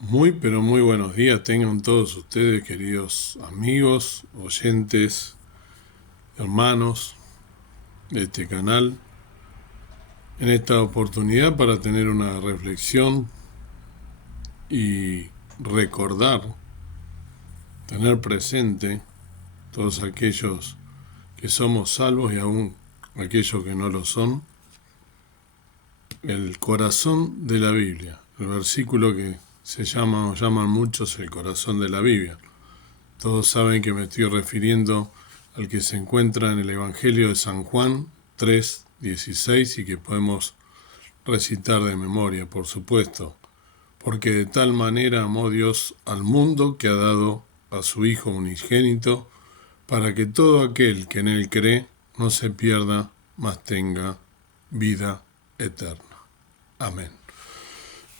Muy, pero muy buenos días tengan todos ustedes, queridos amigos, oyentes, hermanos de este canal, en esta oportunidad para tener una reflexión y recordar, tener presente todos aquellos que somos salvos y aún aquellos que no lo son, el corazón de la Biblia, el versículo que se llama o llaman muchos el corazón de la Biblia. Todos saben que me estoy refiriendo al que se encuentra en el Evangelio de San Juan 3:16 y que podemos recitar de memoria, por supuesto. Porque de tal manera amó Dios al mundo que ha dado a su Hijo unigénito, para que todo aquel que en él cree no se pierda, mas tenga vida eterna. Amén.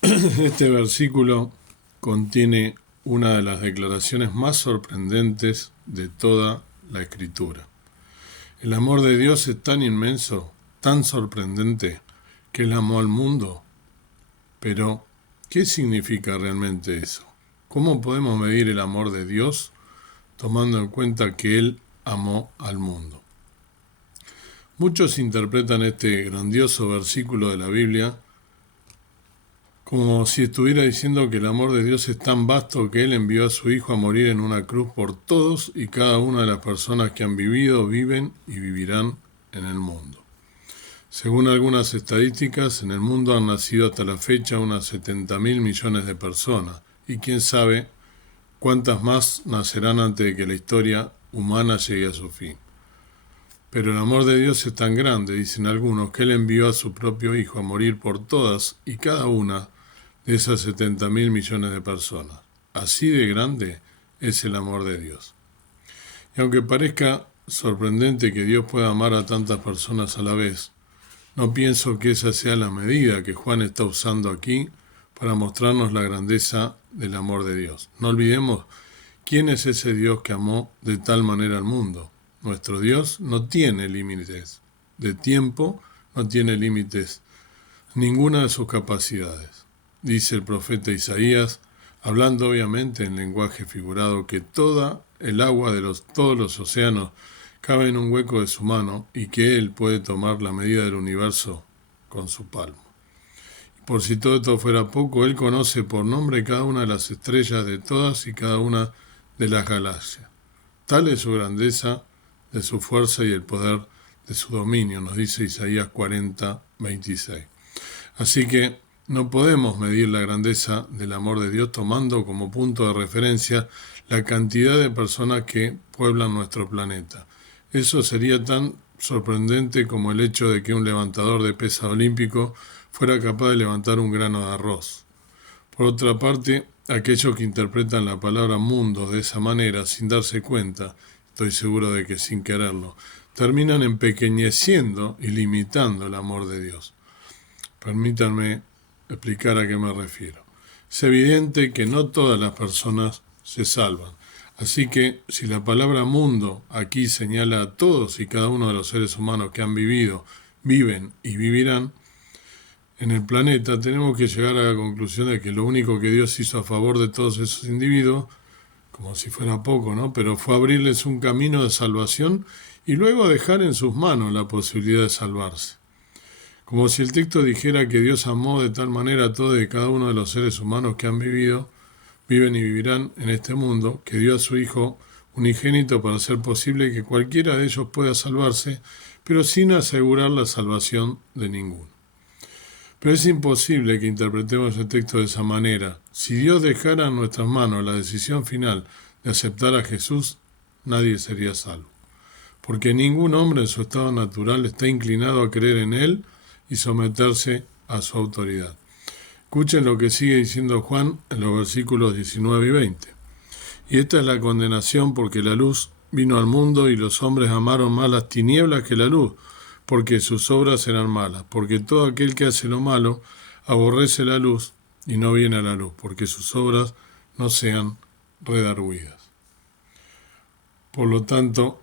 Este versículo contiene una de las declaraciones más sorprendentes de toda la Escritura. El amor de Dios es tan inmenso, tan sorprendente, que Él amó al mundo. Pero, ¿qué significa realmente eso? ¿Cómo podemos medir el amor de Dios tomando en cuenta que Él amó al mundo? Muchos interpretan este grandioso versículo de la Biblia como si estuviera diciendo que el amor de Dios es tan vasto que Él envió a su Hijo a morir en una cruz por todos y cada una de las personas que han vivido, viven y vivirán en el mundo. Según algunas estadísticas, en el mundo han nacido hasta la fecha unas 70.000 millones de personas, y quién sabe cuántas más nacerán antes de que la historia humana llegue a su fin. Pero el amor de Dios es tan grande, dicen algunos, que Él envió a su propio Hijo a morir por todas y cada una de esas 70.000 millones de personas. Así de grande es el amor de Dios. Y aunque parezca sorprendente que Dios pueda amar a tantas personas a la vez, no pienso que esa sea la medida que Juan está usando aquí para mostrarnos la grandeza del amor de Dios. No olvidemos quién es ese Dios que amó de tal manera al mundo. Nuestro Dios no tiene límites de tiempo, no tiene límites ninguna de sus capacidades. Dice el profeta Isaías, hablando obviamente en lenguaje figurado, que toda el agua de todos los océanos cabe en un hueco de su mano y que Él puede tomar la medida del universo con su palmo. Y por si todo esto fuera poco, Él conoce por nombre cada una de las estrellas de todas y cada una de las galaxias. Tal es su grandeza, de su fuerza y el poder de su dominio, nos dice Isaías 40:26. Así que no podemos medir la grandeza del amor de Dios tomando como punto de referencia la cantidad de personas que pueblan nuestro planeta. Eso sería tan sorprendente como el hecho de que un levantador de pesas olímpico fuera capaz de levantar un grano de arroz. Por otra parte, aquellos que interpretan la palabra mundo de esa manera sin darse cuenta, estoy seguro de que sin quererlo, terminan empequeñeciendo y limitando el amor de Dios. Permítanme explicar a qué me refiero. Es evidente que no todas las personas se salvan. Así que si la palabra mundo aquí señala a todos y cada uno de los seres humanos que han vivido, viven y vivirán en el planeta, tenemos que llegar a la conclusión de que lo único que Dios hizo a favor de todos esos individuos, como si fuera poco, ¿no? Pero fue abrirles un camino de salvación y luego dejar en sus manos la posibilidad de salvarse. Como si el texto dijera que Dios amó de tal manera a todos y cada uno de los seres humanos que han vivido, viven y vivirán en este mundo, que dio a su Hijo unigénito para hacer posible que cualquiera de ellos pueda salvarse, pero sin asegurar la salvación de ninguno. Pero es imposible que interpretemos el texto de esa manera. Si Dios dejara en nuestras manos la decisión final de aceptar a Jesús, nadie sería salvo. Porque ningún hombre en su estado natural está inclinado a creer en Él y someterse a su autoridad. Escuchen lo que sigue diciendo Juan en los versículos 19 y 20. Y esta es la condenación porque la luz vino al mundo y los hombres amaron más las tinieblas que la luz, porque sus obras eran malas. Porque todo aquel que hace lo malo aborrece la luz y no viene a la luz, porque sus obras no sean redargüidas. Por lo tanto,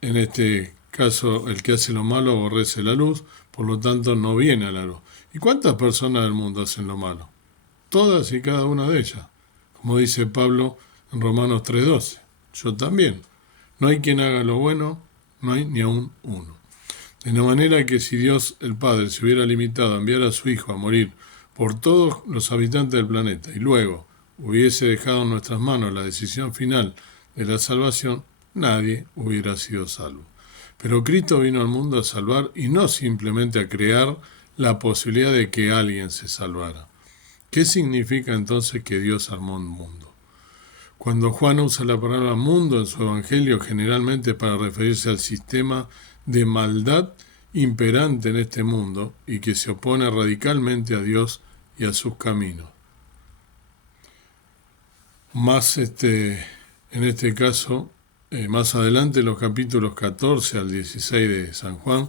en este caso, el que hace lo malo aborrece la luz, por lo tanto no viene a la luz. ¿Y cuántas personas del mundo hacen lo malo? todas y cada una de ellas, como dice Pablo en Romanos 3:12. Yo también. No hay quien haga lo bueno, no hay ni aún uno. De la manera que si Dios el Padre se hubiera limitado a enviar a su Hijo a morir por todos los habitantes del planeta y luego hubiese dejado en nuestras manos la decisión final de la salvación, nadie hubiera sido salvo. Pero Cristo vino al mundo a salvar y no simplemente a crear la posibilidad de que alguien se salvara. ¿Qué significa entonces que Dios armó un mundo? Cuando Juan usa la palabra mundo en su evangelio, generalmente para referirse al sistema de maldad imperante en este mundo y que se opone radicalmente a Dios y a sus caminos. Más en este caso, más adelante, en los capítulos 14 al 16 de San Juan,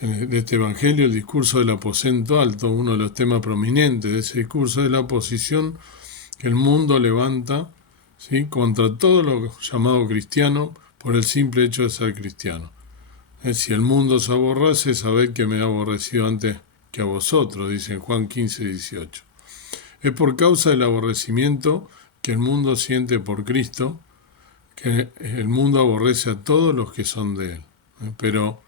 de este evangelio, el discurso del aposento alto, uno de los temas prominentes de ese discurso es la oposición que el mundo levanta, ¿sí?, contra todo lo llamado cristiano por el simple hecho de ser cristiano. Si el mundo os aborrece, sabed que me ha aborrecido antes que a vosotros, dice en Juan 15:18. Es por causa del aborrecimiento que el mundo siente por Cristo, que el mundo aborrece a todos los que son de él. Pero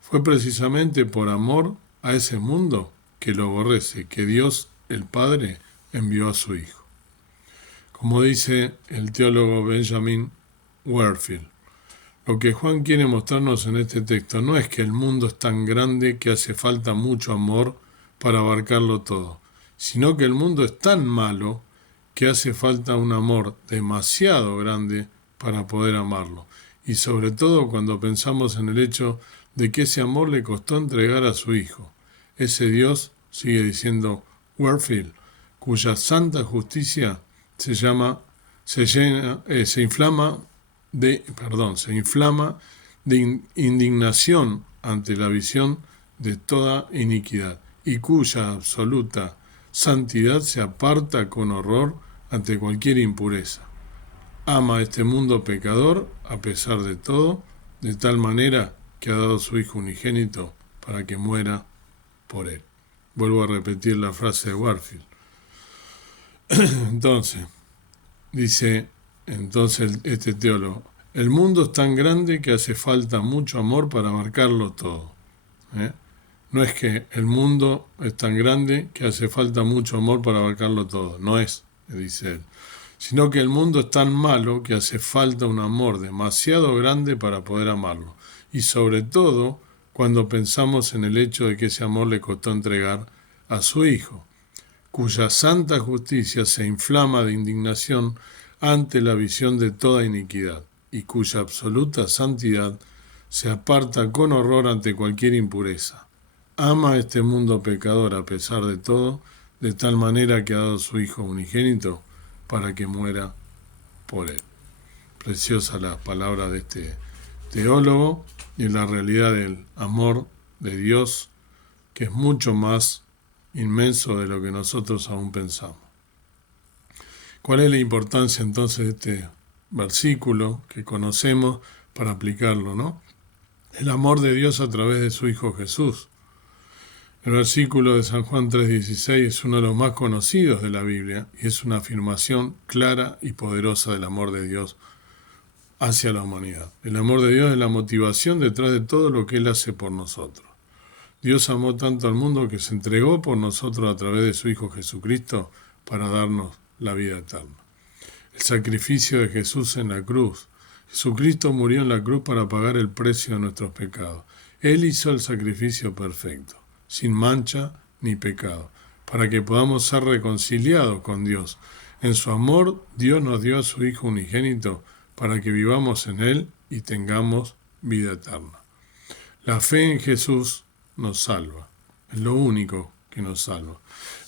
fue precisamente por amor a ese mundo que lo aborrece, que Dios el Padre envió a su Hijo. Como dice el teólogo Benjamin Warfield, lo que Juan quiere mostrarnos en este texto no es que el mundo es tan grande que hace falta mucho amor para abarcarlo todo, sino que el mundo es tan malo que hace falta un amor demasiado grande para poder amarlo. Y sobre todo cuando pensamos en el hecho de que ese amor le costó entregar a su Hijo. Ese Dios, sigue diciendo Warfield, cuya santa justicia se inflama de indignación ante la visión de toda iniquidad y cuya absoluta santidad se aparta con horror ante cualquier impureza. Ama a este mundo pecador a pesar de todo, de tal manera que ha dado a su Hijo unigénito para que muera por él. Vuelvo a repetir la frase de Warfield. Entonces, dice este teólogo, el mundo es tan grande que hace falta mucho amor para abarcarlo todo. No es que el mundo es tan grande que hace falta mucho amor para abarcarlo todo, no es, dice él, sino que el mundo es tan malo que hace falta un amor demasiado grande para poder amarlo. Y sobre todo cuando pensamos en el hecho de que ese amor le costó entregar a su Hijo, cuya santa justicia se inflama de indignación ante la visión de toda iniquidad, y cuya absoluta santidad se aparta con horror ante cualquier impureza. Ama a este mundo pecador a pesar de todo, de tal manera que ha dado a su Hijo unigénito para que muera por él. Preciosa la palabra de este teólogo y la realidad del amor de Dios, que es mucho más inmenso de lo que nosotros aún pensamos. ¿Cuál es la importancia entonces de este versículo que conocemos para aplicarlo, no? El amor de Dios a través de su Hijo Jesús. El versículo de San Juan 3:16 es uno de los más conocidos de la Biblia y es una afirmación clara y poderosa del amor de Dios hacia la humanidad. El amor de Dios es la motivación detrás de todo lo que Él hace por nosotros. Dios amó tanto al mundo que se entregó por nosotros a través de su Hijo Jesucristo para darnos la vida eterna. El sacrificio de Jesús en la cruz. Jesucristo murió en la cruz para pagar el precio de nuestros pecados. Él hizo el sacrificio perfecto, sin mancha ni pecado, para que podamos ser reconciliados con Dios. En su amor, Dios nos dio a su Hijo unigénito para que vivamos en Él y tengamos vida eterna. La fe en Jesús nos salva. Es lo único que nos salva.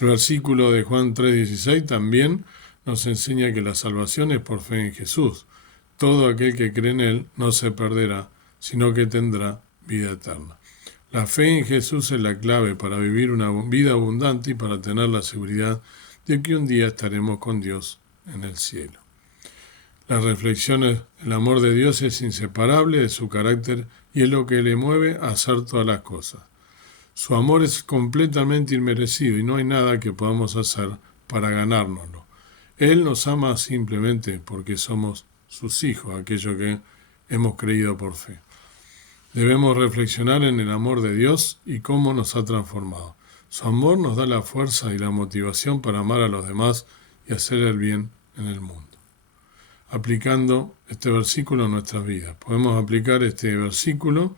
El versículo de Juan 3:16 también nos enseña que la salvación es por fe en Jesús. Todo aquel que cree en Él no se perderá, sino que tendrá vida eterna. La fe en Jesús es la clave para vivir una vida abundante y para tener la seguridad de que un día estaremos con Dios en el cielo. Las reflexiones, el amor de Dios es inseparable de su carácter y es lo que le mueve a hacer todas las cosas. Su amor es completamente inmerecido y no hay nada que podamos hacer para ganárnoslo. Él nos ama simplemente porque somos sus hijos, aquellos que hemos creído por fe. Debemos reflexionar en el amor de Dios y cómo nos ha transformado. Su amor nos da la fuerza y la motivación para amar a los demás y hacer el bien en el mundo. Aplicando este versículo a nuestras vidas. Podemos aplicar este versículo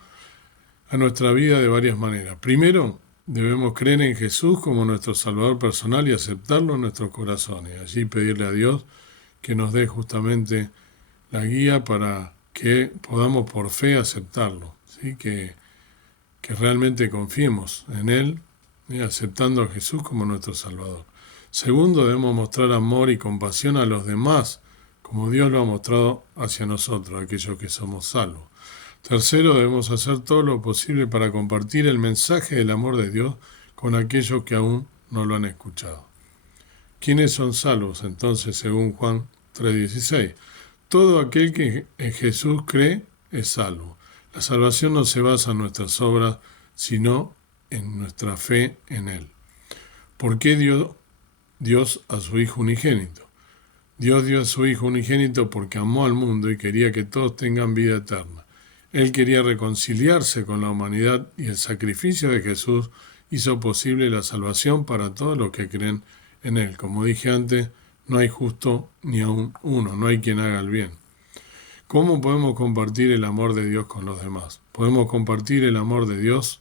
a nuestra vida de varias maneras. Primero, debemos creer en Jesús como nuestro Salvador personal y aceptarlo en nuestros corazones. Allí pedirle a Dios que nos dé justamente la guía para que podamos por fe aceptarlo, ¿sí? Que realmente confiemos en Él, aceptando a Jesús como nuestro Salvador. Segundo, debemos mostrar amor y compasión a los demás, como Dios lo ha mostrado hacia nosotros, aquellos que somos salvos. Tercero, debemos hacer todo lo posible para compartir el mensaje del amor de Dios con aquellos que aún no lo han escuchado. ¿Quiénes son salvos? Entonces, según Juan 3:16, todo aquel que en Jesús cree es salvo. La salvación no se basa en nuestras obras, sino en nuestra fe en Él. ¿Por qué dio Dios a su Hijo unigénito? Dios dio a su Hijo unigénito porque amó al mundo y quería que todos tengan vida eterna. Él quería reconciliarse con la humanidad y el sacrificio de Jesús hizo posible la salvación para todos los que creen en Él. Como dije antes, no hay justo ni aun uno, no hay quien haga el bien. ¿Cómo podemos compartir el amor de Dios con los demás? Podemos compartir el amor de Dios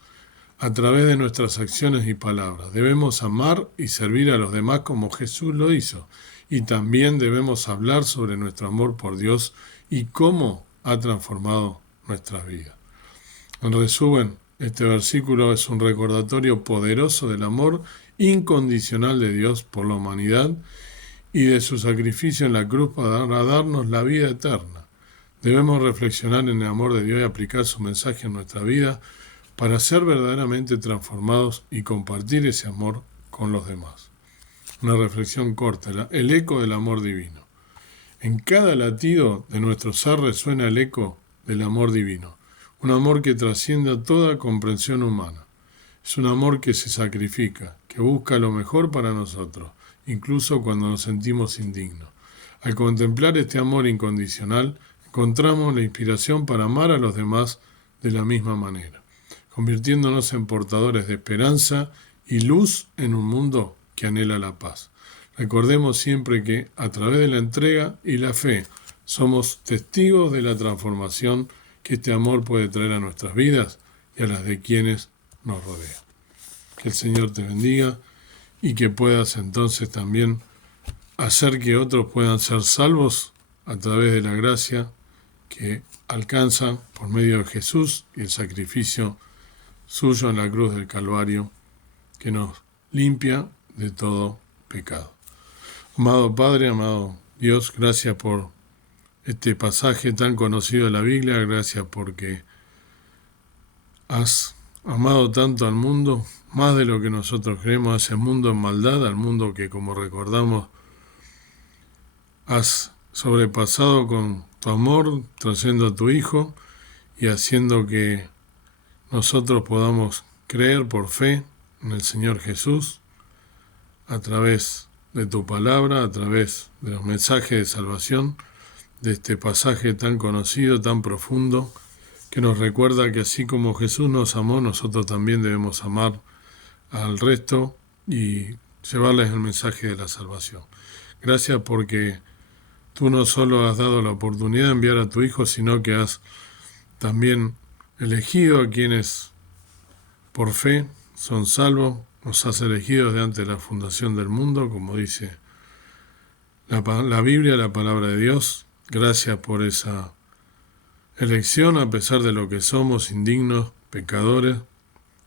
a través de nuestras acciones y palabras. Debemos amar y servir a los demás como Jesús lo hizo. Y también debemos hablar sobre nuestro amor por Dios y cómo ha transformado nuestras vidas. En resumen, este versículo es un recordatorio poderoso del amor incondicional de Dios por la humanidad y de su sacrificio en la cruz para darnos la vida eterna. Debemos reflexionar en el amor de Dios y aplicar su mensaje en nuestra vida para ser verdaderamente transformados y compartir ese amor con los demás. Una reflexión corta, el eco del amor divino. En cada latido de nuestro ser resuena el eco del amor divino, un amor que trasciende a toda comprensión humana. Es un amor que se sacrifica, que busca lo mejor para nosotros, incluso cuando nos sentimos indignos. Al contemplar este amor incondicional, encontramos la inspiración para amar a los demás de la misma manera, convirtiéndonos en portadores de esperanza y luz en un mundo que anhela la paz. Recordemos siempre que, a través de la entrega y la fe, somos testigos de la transformación que este amor puede traer a nuestras vidas y a las de quienes nos rodean. Que el Señor te bendiga y que puedas entonces también hacer que otros puedan ser salvos a través de la gracia que alcanzan por medio de Jesús y el sacrificio suyo en la cruz del Calvario, que nos limpia de todo pecado. Amado Padre, amado Dios, gracias por este pasaje tan conocido de la Biblia, gracias porque has amado tanto al mundo, más de lo que nosotros creemos, a ese mundo en maldad, al mundo que, como recordamos, has sobrepasado con tu amor, trayendo a tu Hijo y haciendo que nosotros podamos creer por fe en el Señor Jesús, a través de tu palabra, a través de los mensajes de salvación, de este pasaje tan conocido, tan profundo, que nos recuerda que así como Jesús nos amó, nosotros también debemos amar al resto y llevarles el mensaje de la salvación. Gracias porque tú no solo has dado la oportunidad de enviar a tu Hijo, sino que has también elegido a quienes por fe son salvos. Nos has elegido desde antes de la fundación del mundo, como dice la Biblia, la palabra de Dios. Gracias por esa elección, a pesar de lo que somos, indignos, pecadores,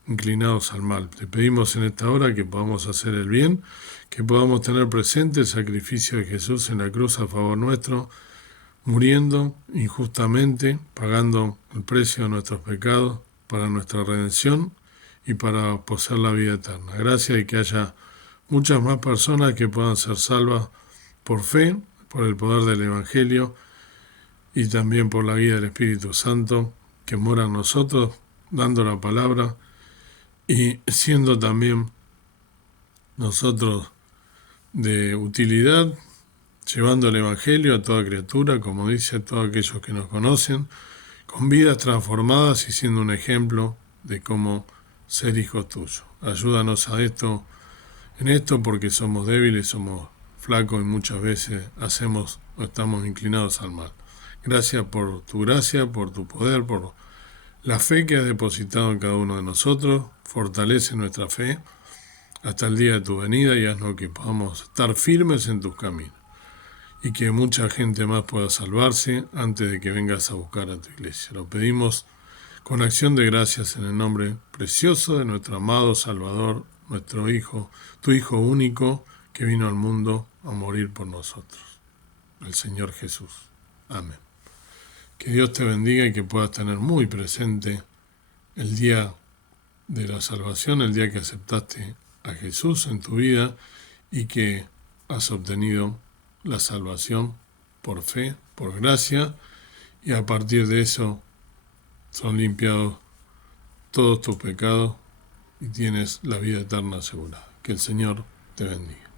inclinados al mal. Te pedimos en esta hora que podamos hacer el bien, que podamos tener presente el sacrificio de Jesús en la cruz a favor nuestro, muriendo injustamente, pagando el precio de nuestros pecados para nuestra redención y para poseer la vida eterna. Gracias y que haya muchas más personas que puedan ser salvas por fe, por el poder del Evangelio y también por la guía del Espíritu Santo que mora en nosotros, dando la palabra y siendo también nosotros de utilidad, llevando el Evangelio a toda criatura, como dice, a todos aquellos que nos conocen, con vidas transformadas y siendo un ejemplo de cómo ser hijos tuyos. Ayúdanos en esto porque somos débiles, somos flacos y muchas veces hacemos o estamos inclinados al mal. Gracias por tu gracia, por tu poder, por la fe que has depositado en cada uno de nosotros. Fortalece nuestra fe hasta el día de tu venida y haznos que podamos estar firmes en tus caminos y que mucha gente más pueda salvarse antes de que vengas a buscar a tu iglesia. Lo pedimos con acción de gracias en el nombre precioso de nuestro amado Salvador, nuestro Hijo, tu Hijo único, que vino al mundo a morir por nosotros, el Señor Jesús. Amén. Que Dios te bendiga y que puedas tener muy presente el día de la salvación, el día que aceptaste a Jesús en tu vida y que has obtenido la salvación por fe, por gracia, y a partir de eso son limpiados todos tus pecados y tienes la vida eterna asegurada. Que el Señor te bendiga.